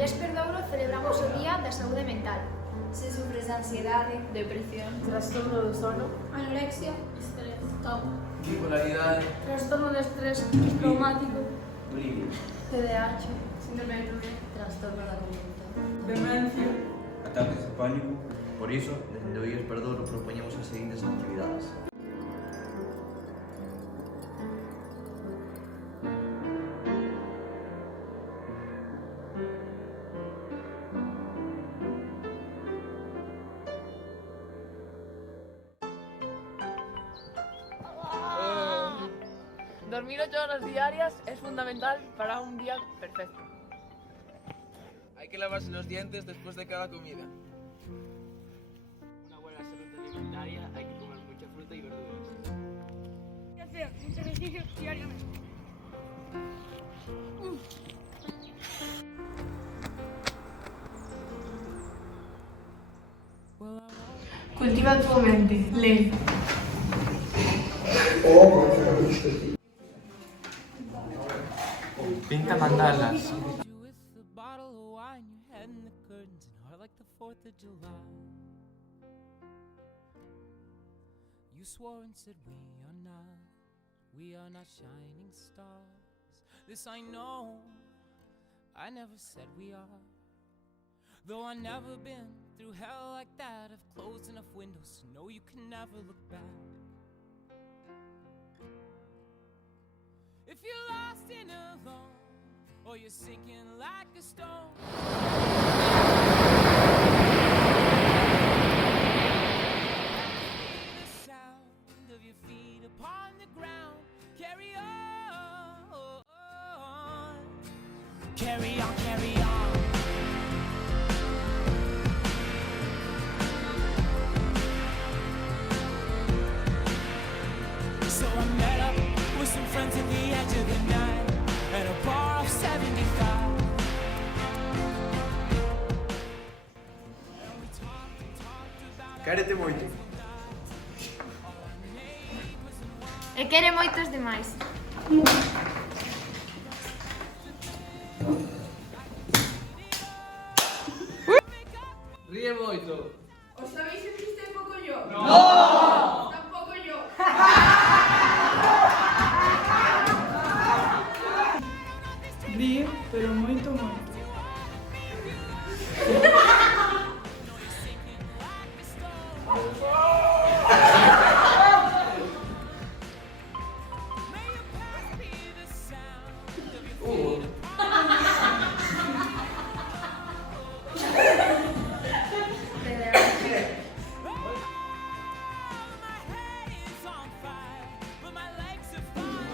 Vésper de Ouro celebramos o Día da Saúde Mental. Se sufres ansiedade, depresión, trastorno do sono, Anorexia, estrés, TOC, bipolaridade, trastorno de estrés traumático, bulimia, TDAH, síndrome de Tourette, trastorno da conducta, demencia. Ataques de pánico. Por iso, dende o IES Perdouro propoñemos as seguintes actividades. Dormir 8 horas diarias es fundamental para un día perfecto. Hay que lavarse los dientes después de cada comida. Una buena salud alimentaria, hay que comer mucha fruta y verduras. Hay que hacer mucho ejercicio diariamente. Cultiva tu mente, lee. Pinta mandalas. You swore and said we are not shining stars. This I know, I never said we are. Though I've never been through hell like that, I've closed enough windows to know you can never look back. If you're lost and alone, or you're sinking like a stone, the sound of your feet upon the ground. Carry on, carry on, carry on. So I met up with some friends at the edge of the night at a bar of 75. Quérete moito. E quere moitos demais. Ríe moito. ¿Os sabéis si existe poco yo? No! Tampoco yo. Ríe, pero moito, moito. My head is on fire, but my legs are fine.